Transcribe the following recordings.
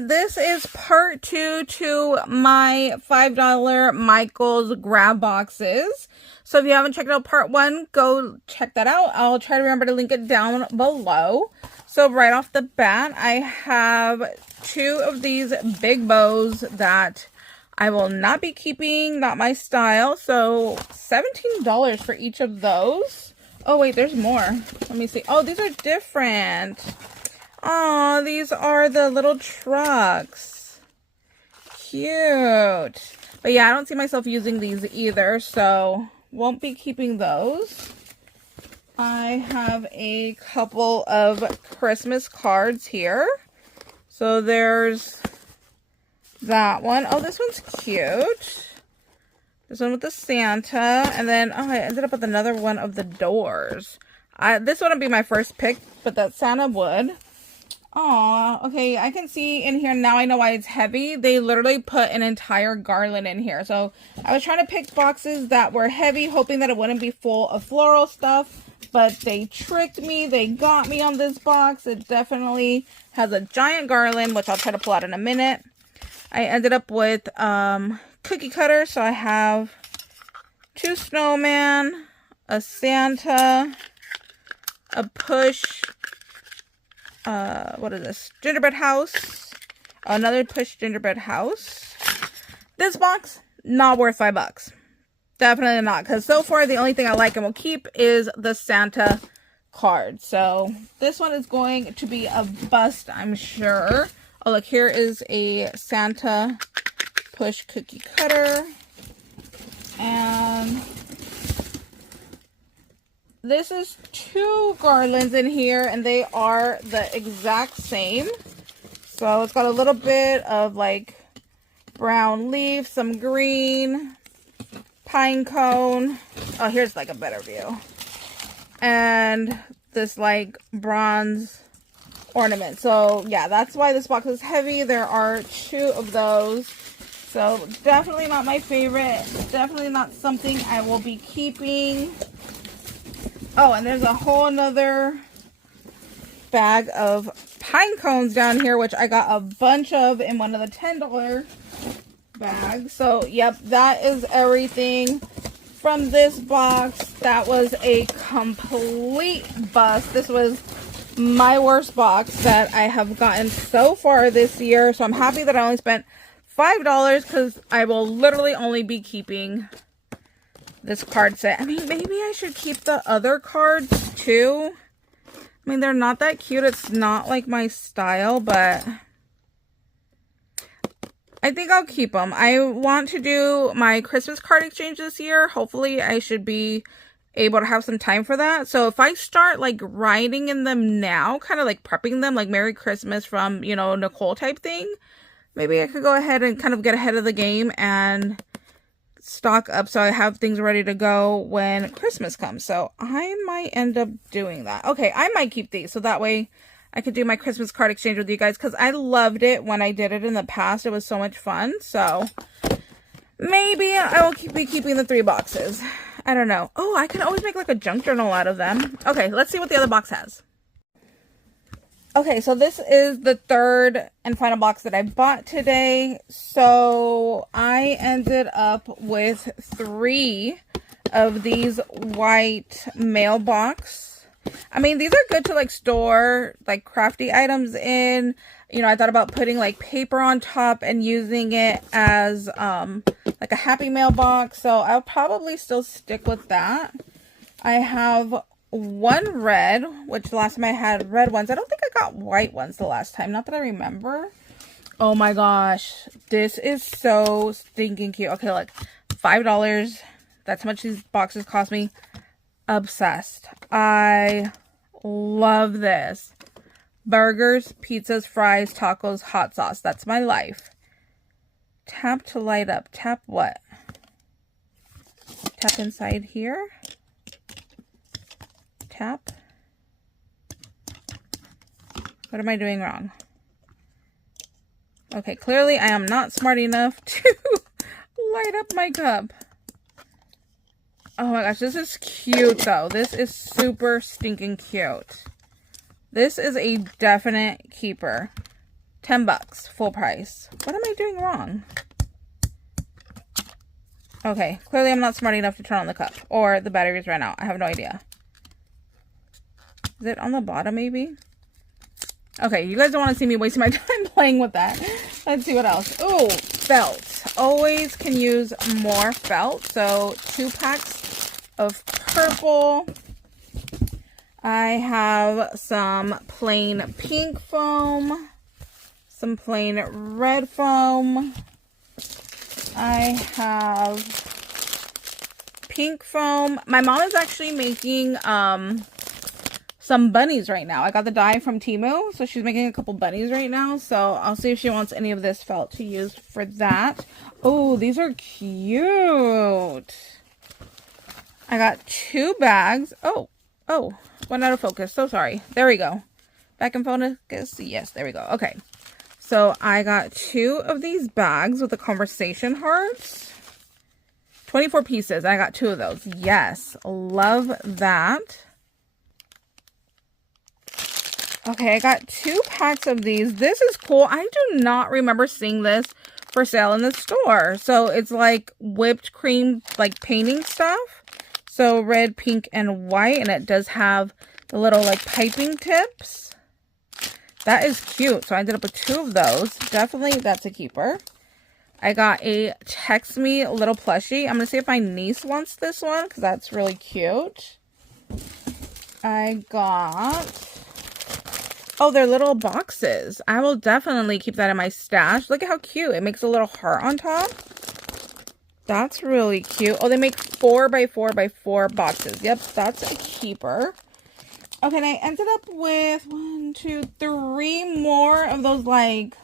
this is part 2 to my $5 Michael's grab boxes. So if you haven't checked out part 1, go check that out. I'll try to remember to link it down below. So right off the bat, I have 2 of these big bows that I will not be keeping, not my style. So $17 for each of those. Oh wait, there's more. Let me see. Oh, these are different. Oh, these are the little trucks. Cute. But yeah, I don't see myself using these either, so won't be keeping those. I have a couple of Christmas cards here. So there's that one. Oh, this one's cute. This one with the Santa. And then, oh, I ended up with another one of the doors. This wouldn't be my first pick, but that Santa would. Aw, okay, I can see in here now. I know why it's heavy. They literally put an entire garland in here. So I was trying to pick boxes that were heavy, hoping that it wouldn't be full of floral stuff. But they tricked me. They got me on this box. It definitely has a giant garland, which I'll try to pull out in a minute. I ended up with cookie cutter. So I have 2 snowman, a Santa, a push, what is this? Gingerbread house. Another push gingerbread house. This box, not worth $5. Definitely not. Because so far, the only thing I like and will keep is the Santa card. So this one is going to be a bust, I'm sure. Oh, look, here is a Santa push cookie cutter. And this is 2 garlands in here, and they are the exact same. So it's got a little bit of like brown leaf, some green, pine cone. Oh, here's like a better view. And this like bronze ornament. So yeah, that's why this box is heavy. There are 2 of those. So definitely not my favorite. Definitely not something I will be keeping. Oh, and there's a whole nother bag of pine cones down here, which I got a bunch of in one of the $10 bags. So, yep, that is everything from this box. That was a complete bust. This was my worst box that I have gotten so far this year. So I'm happy that I only spent $5 because I will literally only be keeping this card set. I mean, maybe I should keep the other cards too. I mean, they're not that cute. It's not like my style, but I think I'll keep them. I want to do my Christmas card exchange this year. Hopefully, I should be able to have some time for that. So if I start like writing in them now, kind of like prepping them like Merry Christmas from, you know, Nicole type thing, maybe I could go ahead and kind of get ahead of the game and stock up so I have things ready to go when Christmas comes. So I might end up doing that. Okay, I might keep these so that way I could do my Christmas card exchange with you guys because I loved it when I did it in the past. It was so much fun. So maybe I will be keeping the 3 boxes. I don't know. Oh, I can always make like a junk journal out of them. Okay, let's see what the other box has. Okay, so this is the 3rd and final box that I bought today. So I ended up with 3 of these white mailbox. I mean, these are good to like store like crafty items in. You know, I thought about putting like paper on top and using it as like a happy mailbox. So I'll probably still stick with that. I have 1 red, which last time I had red ones. I don't think I got white ones the last time. Not that I remember. Oh my gosh. This is so stinking cute. Okay, look. $5. That's how much these boxes cost me. Obsessed. I love this. Burgers, pizzas, fries, tacos, hot sauce. That's my life. Tap to light up. Tap what? Tap inside here. Tap. What am I doing wrong? Okay, clearly I am not smart enough to light up my cup. Oh my gosh, this is cute though. This is super stinking cute. This is a definite keeper. $10, full price. What am I doing wrong? Okay, clearly I'm not smart enough to turn on the cup. Or the batteries ran out. I have no idea. Is it on the bottom, maybe? Okay, you guys don't want to see me wasting my time playing with that. Let's see what else. Oh, felt. Always can use more felt. So 2 packs of purple. I have some plain pink foam. Some plain red foam. I have pink foam. My mom is actually making some bunnies right now. I got the dye from Temu, so she's making a couple bunnies right now. So I'll see if she wants any of this felt to use for that. Oh, these are cute. I got 2 bags. Oh, went out of focus. So sorry. There we go. Back in focus. Yes, there we go. Okay. So I got 2 of these bags with the conversation hearts. 24 pieces. I got 2 of those. Yes. Love that. Okay, I got 2 packs of these. This is cool. I do not remember seeing this for sale in the store. So it's like whipped cream, like painting stuff. So red, pink, and white. And it does have the little like piping tips. That is cute. So I ended up with 2 of those. Definitely that's a keeper. I got a Text Me little plushie. I'm going to see if my niece wants this one because that's really cute. I got... Oh, they're little boxes. I will definitely keep that in my stash. Look at how cute. It makes a little heart on top. That's really cute. Oh, they make 4x4x4 boxes. Yep, that's a keeper. Okay, and I ended up with 1, 2, 3 more of those like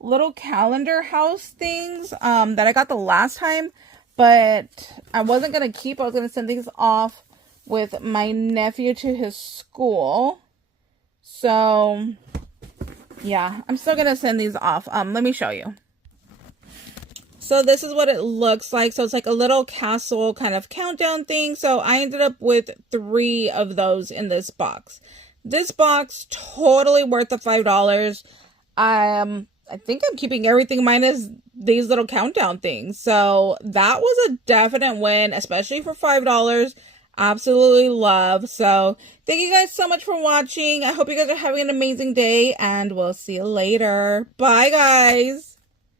little calendar house things that I got the last time, but I wasn't going to keep. I was going to send these off with my nephew to his school. So, yeah, I'm still going to send these off. Let me show you. So this is what it looks like. So it's like a little castle kind of countdown thing. So I ended up with 3 of those in this box. This box, totally worth the $5. I think I'm keeping everything minus these little countdown things. So that was a definite win, especially for $5. Absolutely love. So thank you guys so much for watching. I hope you guys are having an amazing day and we'll see you later. Bye guys.